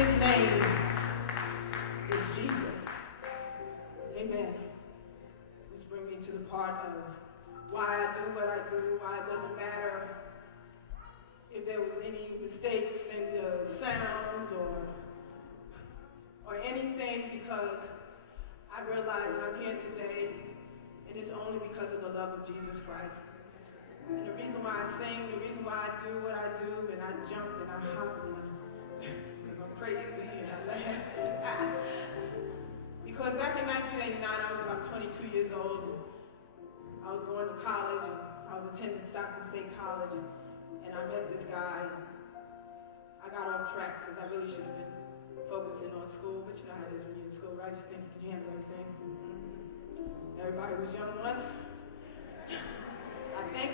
His name is Jesus. Amen. Which brings me to the part of why I do what I do, why it doesn't matter if there was any mistakes in the sound or anything, because I realize I'm here today, and it's only because of the love of Jesus Christ. And the reason why I sing, the reason why I do what I do, and I jump and I hop and I'm crazy and I laugh. Because back in 1989, I was about 22 years old. And I was going to college, and I was attending Stockton State College, and I met this guy. I got off track because I really should have been focusing on school, but you know how it is when you're in school, right? You think you can handle everything. Everybody was young once, I think.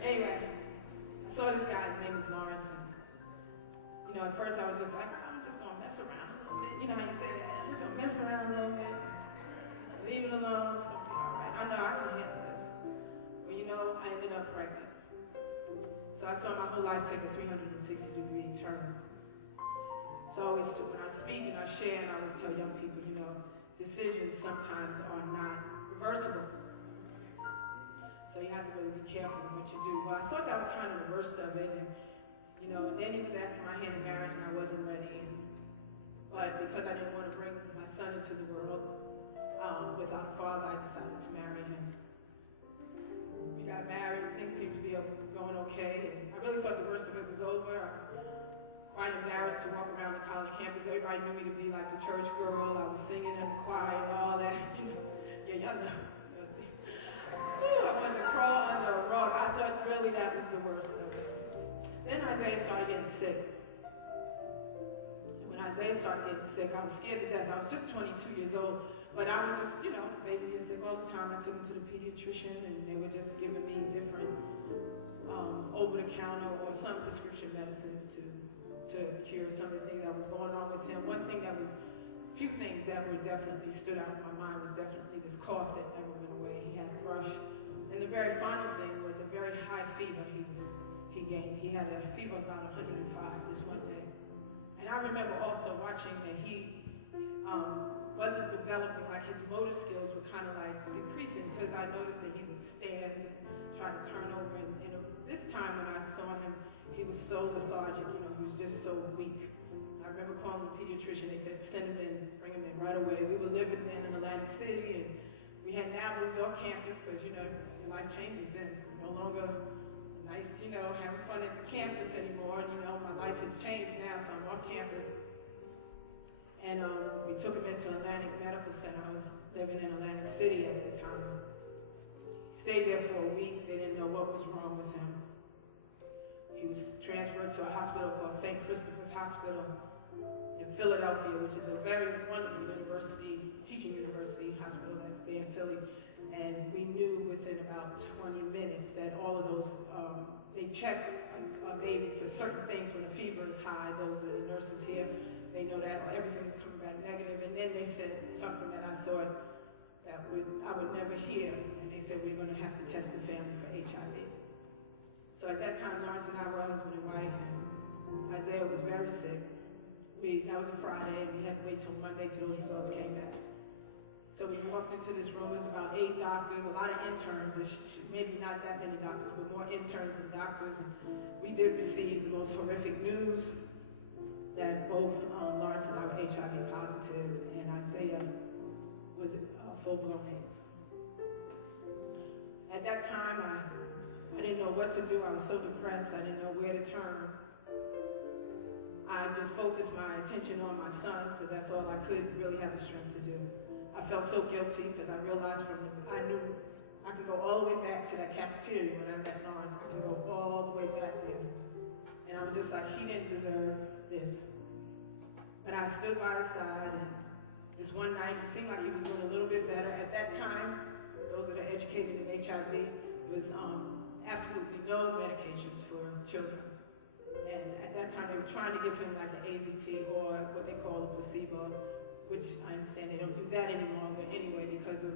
Anyway, I saw this guy, his name was Lawrence, and you know, at first I was just like, I'm just gonna mess around a little bit. You know how you say that? I'm just gonna mess around a little bit, leave it alone, it's gonna be all right. I know I can handle this. But you know, I ended up pregnant. So I saw my whole life take a 360-degree turn. So I always, when I speak and I share, and I always tell young people, you know, decisions sometimes are not reversible. So you have to really be careful in what you do. Well, I thought that was kind of the worst of it, and you know, and then he was asking my hand in marriage, and I wasn't ready. But because I didn't want to bring my son into the world without a father, I decided to marry him. We got married, things seemed to be going okay, and I really thought the worst of it was over. I was quite embarrassed to walk around the college campus. Everybody knew me to be like the church girl. I was singing in the choir and all that. You know, yeah, y'all know. I wanted to crawl under a rug. I thought really that was the worst of it. Then Isaiah started getting sick. And when Isaiah started getting sick, I was scared to death. I was just 22 years old, but I was just, you know, babies get sick all the time. I took him to the pediatrician, and they were just giving me different over-the-counter or some prescription medicines to cure some of the things that was going on with him. One thing that was, a few things that were definitely stood out in my mind was definitely this cough that never went away. He had a thrush. And the very final thing was a very high fever he gained. He had a fever of about 105 this one day. And I remember also watching that he wasn't developing, like his motor skills were kind of like decreasing, because I noticed that he would stand and try to turn over. And this time when I saw him, he was so lethargic, you know, he was just so weak. I remember calling the pediatrician. They said, send him in, bring him in right away. We were living then in Atlantic City, and we had now moved off campus because, you know, life changes then. No longer nice, you know, having fun at the campus anymore. And, you know, my life has changed now, so I'm off campus. And we took him into Atlantic Medical Center. I was living in Atlantic City at the time. He stayed there for a week. They didn't know what was wrong with him. He was transferred to a hospital called St. Christopher's Hospital in Philadelphia, which is a very wonderful university, teaching university hospital that's there in Philly. And we knew within about 20 minutes that all of those, they check a baby for certain things when the fever is high. Those are the nurses here. They know that everything is coming back negative. And then they said something that I thought that I would never hear. And they said, we're going to have to test the family for HIV. So at that time, Lawrence and I were husband and wife, and Isaiah was very sick. That was a Friday, and we had to wait till Monday till those results came back. So we walked into this room. There's about 8 doctors, a lot of interns. Maybe not that many doctors, but more interns than doctors. And we did receive the most horrific news that both Lawrence and I were HIV positive, and Isaiah was full-blown AIDS. At that time, I didn't know what to do. I was so depressed. I didn't know where to turn. I just focused my attention on my son, because that's all I could really have the strength to do. I felt so guilty because I realized I knew I could go all the way back to that cafeteria when I met Lawrence. I could go all the way back there. And I was just like, he didn't deserve this. But I stood by his side, and this one night, it seemed like he was doing a little bit better. At that time, those that are educated in HIV, was absolutely no medications for children. And at that time, they were trying to give him like an AZT or what they call a placebo, which I understand they don't do that any longer anyway because of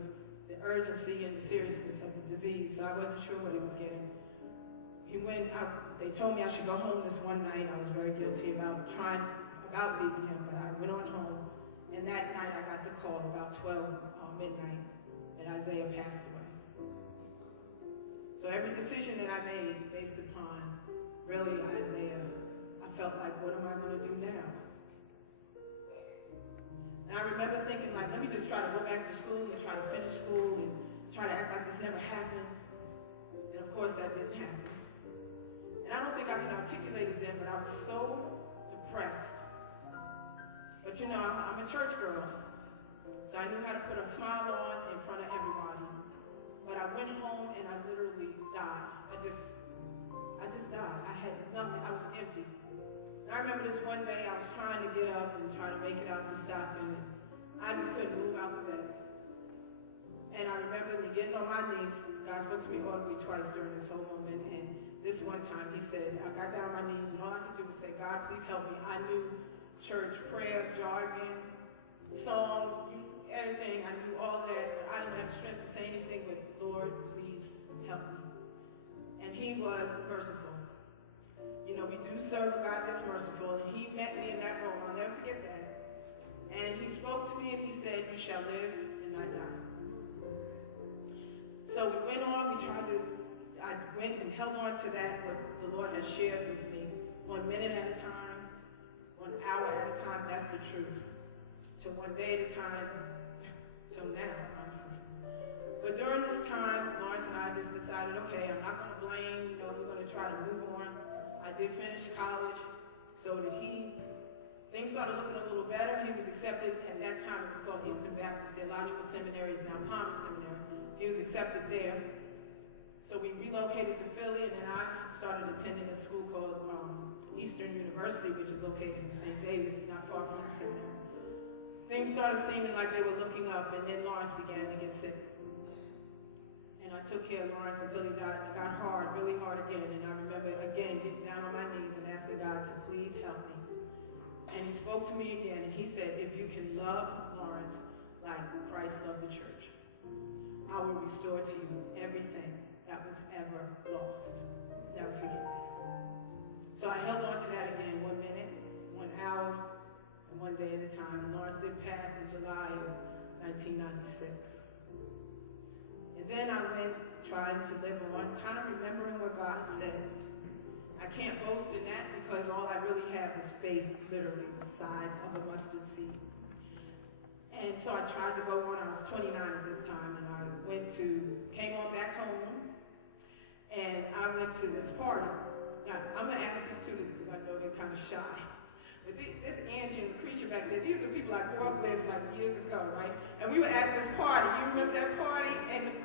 the urgency and the seriousness of the disease. So I wasn't sure what he was getting. They told me I should go home this one night. I was very guilty about leaving him, but I went on home. And that night I got the call about 12 midnight that Isaiah passed away. So every decision that I made based upon really Isaiah, I felt like, what am I going to do now? And I remember thinking, like, let me just try to go back to school and try to finish school and try to act like this never happened. And of course that didn't happen. And I don't think I can articulate it then, but I was so depressed. But you know, I'm a church girl, so I knew how to put a smile on in front of everybody. But I went home and I literally died. I just died. I had nothing. I was empty. And I remember this one day I was trying to get up and try to make it out to Stockton, and I just couldn't move out the bed. And I remember me getting on my knees. God spoke to me audibly twice during this whole moment, and this one time he said, I got down on my knees, and all I could do was say, God, please help me. I knew church prayer, jargon, songs, everything. I knew all that, but I didn't have the strength to say anything but, Lord, please help me. And he was merciful. You know, we do serve a God that's merciful, and he met me in that room. I'll never forget that. And he spoke to me and he said, you shall live and not die. So we went on, I went and held on to that, what the Lord has shared with me, 1 minute at a time, 1 hour at a time. That's the truth. To 1 day at a time, till now, honestly. But during this time, Lawrence and I just decided, okay, I'm not going to blame, you know, we're going to try to move on. I did finish college, so did he. Things started looking a little better. He was accepted, at that time it was called Eastern Baptist Theological Seminary, it's now Palmer Seminary. He was accepted there. So we relocated to Philly, and then I started attending a school called Eastern University, which is located in St. David's, not far from the seminary. Things started seeming like they were looking up, and then Lawrence began to get sick. And I took care of Lawrence until he died. It got hard, really hard again, and I remember again getting down on my knees and asking God to please help me. And he spoke to me again, and he said, if you can love Lawrence like Christ loved the church, I will restore to you everything that was ever lost. Never forget that. So I held on to that again, 1 minute, 1 hour, and 1 day at a time. And Lawrence did pass in July of 1996. And then I went trying to live on, kind of remembering what God said. I can't boast in that because all I really had was faith, literally the size of a mustard seed. And so I tried to go on. I was 29 at this time, and I came on back home, and I went to this party. Now, I'm going to ask these two because I know they're kind of shy. But this Angie and Lucretia back there, these are people I grew up with like years ago, right? And we were at this party. You remember that party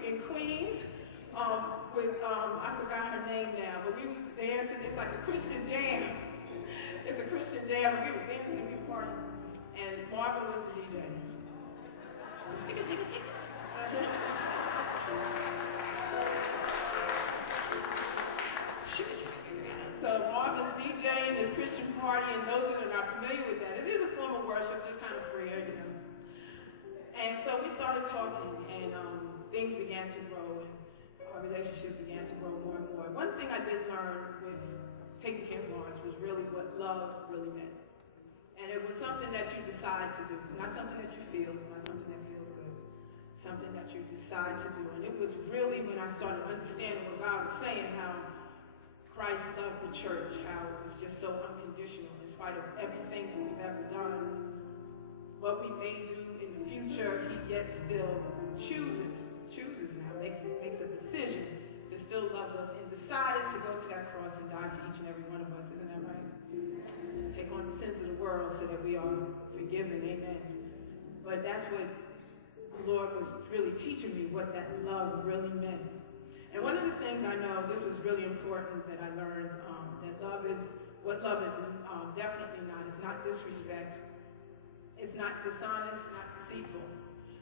in Queens? I forgot her name now, but we was dancing. It's like a Christian jam. It's a Christian jam, and we were dancing and we were partying. And Marvin was the DJ. So Marvin's DJing this Christian party, and those that are not familiar with that, it is a form of worship, just kind of freer, you know. And so we started talking, and things began to grow, and our relationship began to grow more and more. One thing I did learn with taking care of Lawrence was really what love really meant. And it was something that you decide to do. It's not something that you feel. It's not something that feels good. It's something that you decide to do. And it was really when I started understanding what God was saying, how Christ loved the church, how it was just so unconditional in spite of everything that we've ever done, what we may do in the future, he yet still chooses now, makes a decision to still loves us, and decided to go to that cross and die for each and every one of us. Isn't that right? Take on the sins of the world so that we are forgiven. Amen. But that's what the Lord was really teaching me, what that love really meant. And one of the things I know, this was really important that I learned, that love is definitely not. It's not disrespect. It's not dishonest, not deceitful.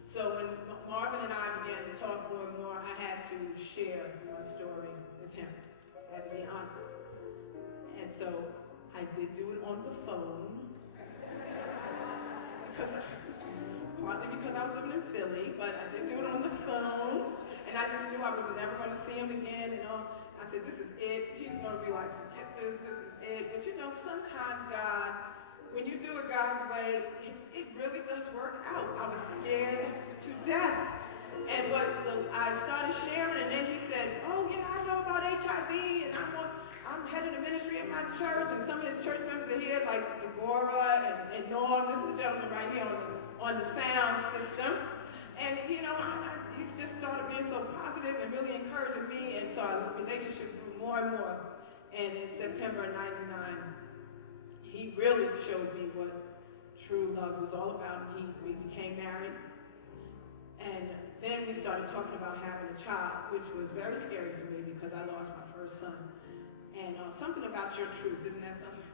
So when Marvin and I began to talk more and more, I had to share my story with him. I had to be honest. And so I did do it on the phone. Partly because I was living in Philly, but I did do it on the phone. And I just knew I was never going to see him again. And all. I said, this is it. He's going to be like, forget this is it. But you know, sometimes God, when you do it God's way, it really does work out. I was scared to death. And I started sharing, and then he said, oh yeah, I know about HIV, and I'm heading the ministry at my church, and some of his church members are here, like Deborah and Norm. This is the gentleman right here on the sound system. And you know, he's just started being so positive and really encouraging me, and so our relationship grew more and more. And in September of '99, he really showed me what true love was all about. We became married, and then we started talking about having a child, which was very scary for me because I lost my first son. And something about your truth, isn't that something?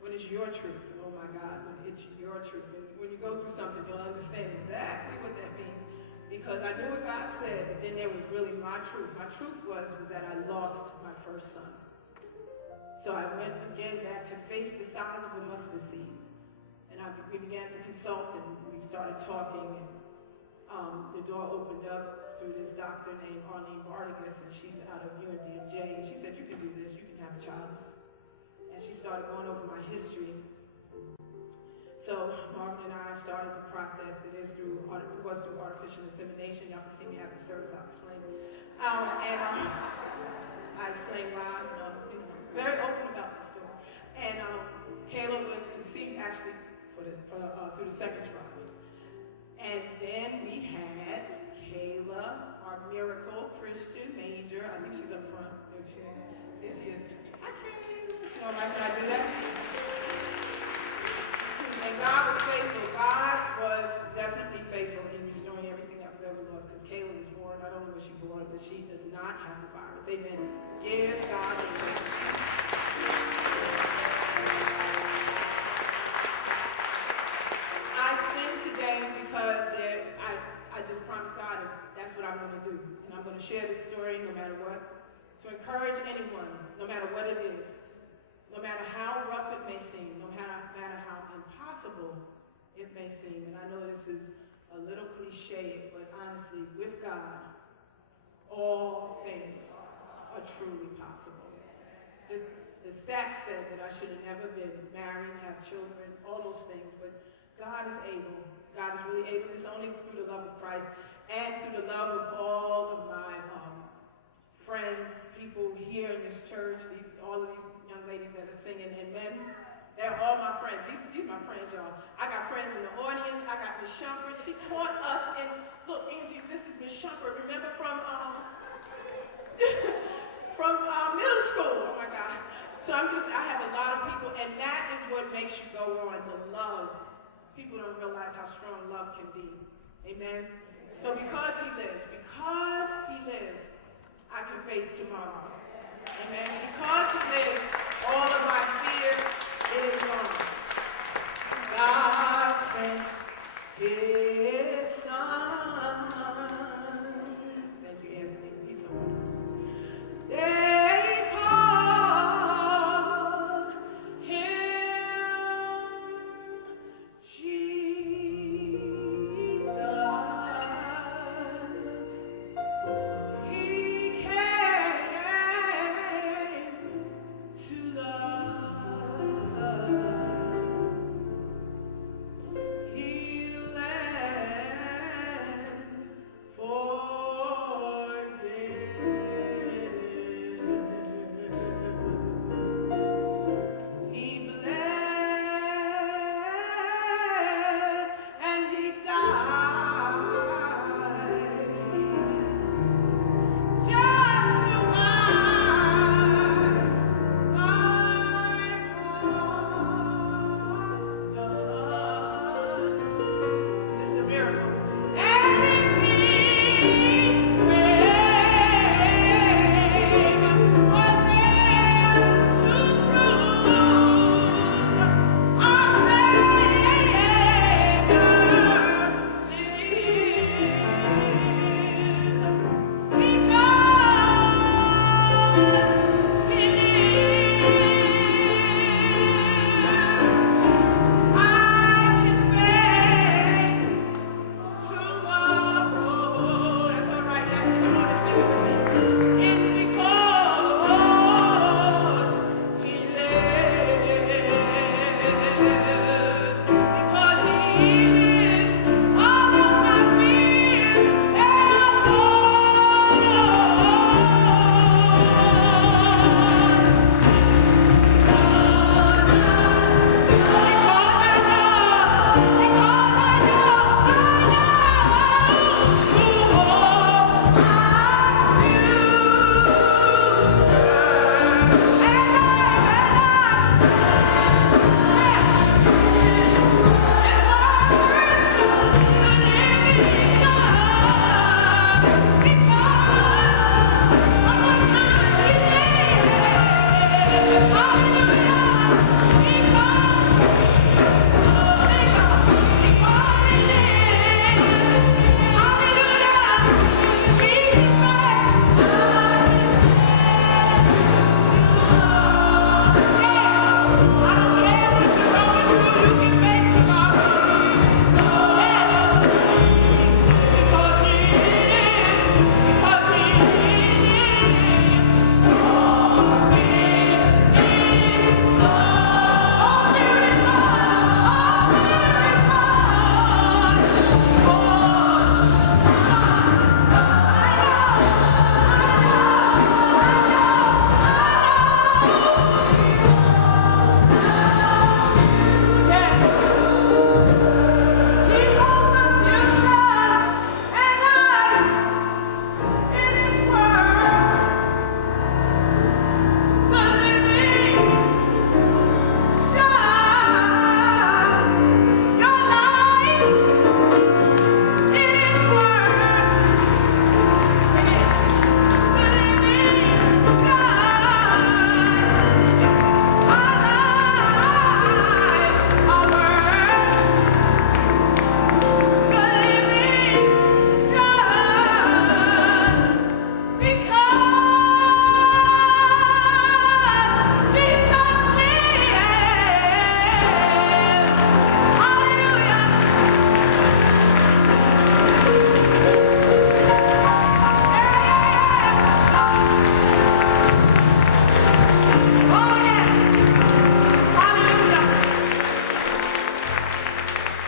When it's your truth, oh my God, when it's your truth. When you go through something, you'll understand exactly what that means. Because I knew what God said, but then there was really my truth. My truth was that I lost my first son. So I went again back to faith the size of a mustard seed. And we began to consult, and we started talking, and the door opened up through this doctor named Arlene Vargas, and she's out of UNDMJ, and she said, you can do this, you can have a child. And she started going over my history. So Marvin and I started the process. It was through artificial insemination. Y'all can see me after service, I'll explain it. I explained why, very open about the story. And Kayla was conceived actually through the second try. And then we had Kayla, our miracle Christian Major. I think she's up front. There she is. Hi, Kayla. Can I do that? And God was faithful. God was definitely faithful in restoring everything that was ever lost. Because Kayla was born, not only was she born, but she does not have the virus. Amen. Give God the glory. I sing today because I just promised God that that's what I'm going to do. And I'm going to share this story no matter what. To encourage anyone, no matter what it is. No matter how rough it may seem, no matter how impossible it may seem. And I know this is a little cliche, but honestly, with God, all things are truly possible. The stats said that I should have never been married, have children, all those things, but God is able. God is really able. It's only through the love of Christ and through the love of all of my friends, people here in this church, all of these young ladies that are singing, and men, they're all my friends. These are my friends, y'all. I got friends in the audience. I got Miss Shumpert. She taught us, and look, Angie, this is Miss Shumpert. Remember from middle school? Oh my God. So I have a lot of people, and that is what makes you go on, the love. People don't realize how strong love can be. Amen? So because he lives, I can face tomorrow. Amen? Because he lives, all of my